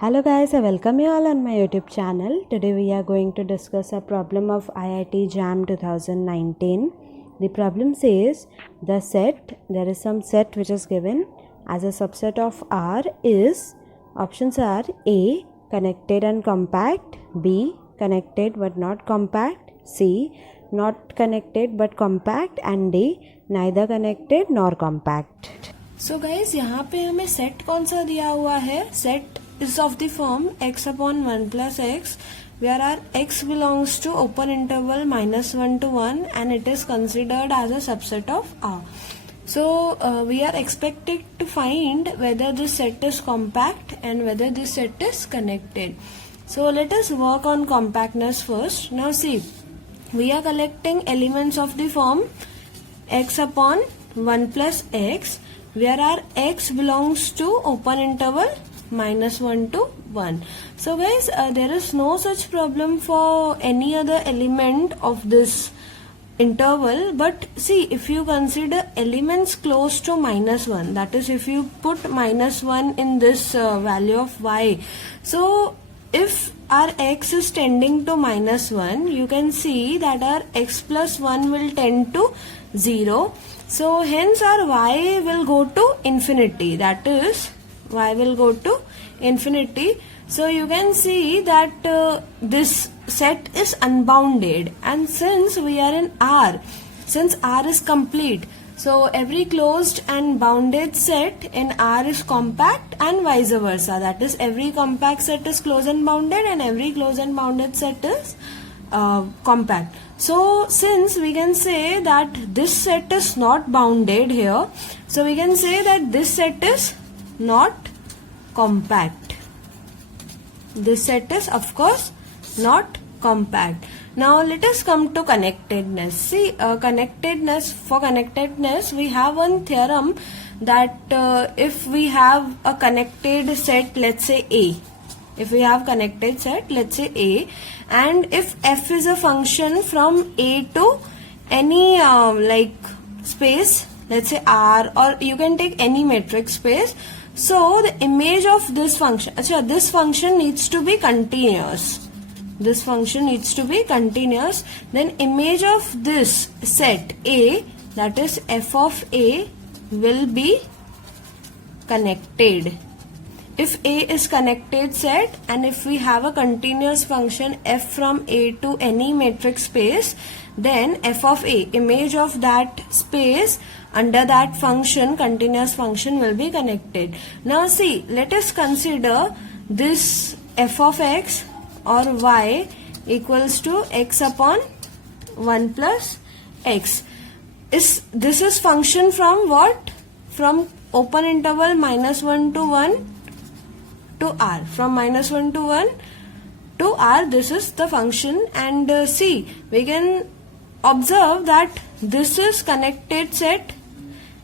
Hello guys, I welcome you all on my YouTube channel. Today we are going to discuss a problem of IIT JAM 2019. The problem says there is some set which is given as a subset of R is, options are A, connected and compact, B, connected but not compact, C, not connected but compact, and D, neither connected nor compact. So guys, यहाँ पे हमें set कौन सा दिया हुआ है? Set is of the form x upon 1 plus x, where our x belongs to open interval -1 to 1 and it is considered as a subset of R. So we are expected to find whether this set is compact and whether this set is connected. So let us work on compactness first. Now see, we are collecting elements of the form x upon 1 plus x, where our x belongs to open interval -1 to 1. So guys, there is no such problem for any other element of this interval, but see, if you consider elements close to -1, that is if you put -1 in this value of y, so if our x is tending to -1, you can see that our x plus 1 will tend to 0. So hence our y will go to infinity, that is y will go to infinity. So you can see that this set is unbounded, and since we are in R, since R is complete, so every closed and bounded set in R is compact and vice versa, that is every compact set is closed and bounded and every closed and bounded set is compact. So since we can say that this set is not bounded here, so we can say that this set is not compact. This set is of course not compact. Now let us come to connectedness. See, for connectedness we have one theorem that if we have a connected set, let's say A, if we have connected set, let's say A, and if f is a function from A to any like space, let's say R, or you can take any metric space, so the image of this function, this function needs to be continuous. This function needs to be continuous. Then image of this set A, that is f of A, will be connected. If A is connected set and if we have a continuous function f from A to any metric space, then f of A, image of that space under that function, continuous function, will be connected. Now see, let us consider this f of x or y equals to x upon 1 plus x. This is function from what? From open interval -1 to 1 to R. From -1 to 1 to R, this is the function, and see, we can observe that this is connected set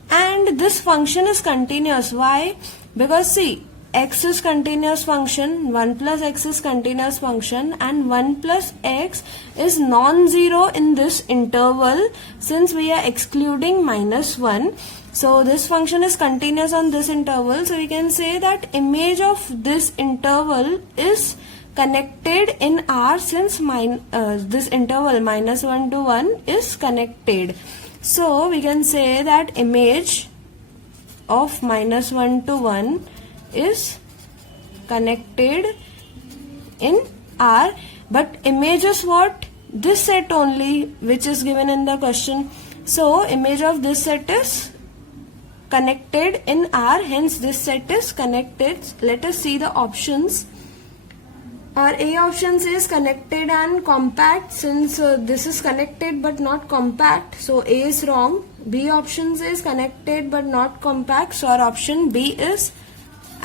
and this function is continuous. Why? Because see, x is continuous function, 1 plus x is continuous function, and 1 plus x is non-zero in this interval since we are excluding -1. So this function is continuous on this interval, so we can say that image of this interval is connected in R since this interval -1 to 1 is connected. So we can say that image of -1 to 1 is connected in R, but image is what? This set only, which is given in the question. So image of this set is connected in R, hence this set is connected. Let us see the options. Our A option says connected and compact. Since this is connected but not compact, so A is wrong. B option says connected but not compact, so our option B is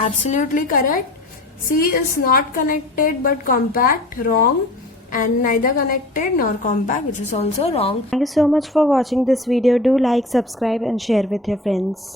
absolutely correct. C is not connected but compact, wrong, and neither connected nor compact, which is also wrong. Thank you so much for watching this video. Do like, subscribe and share with your friends.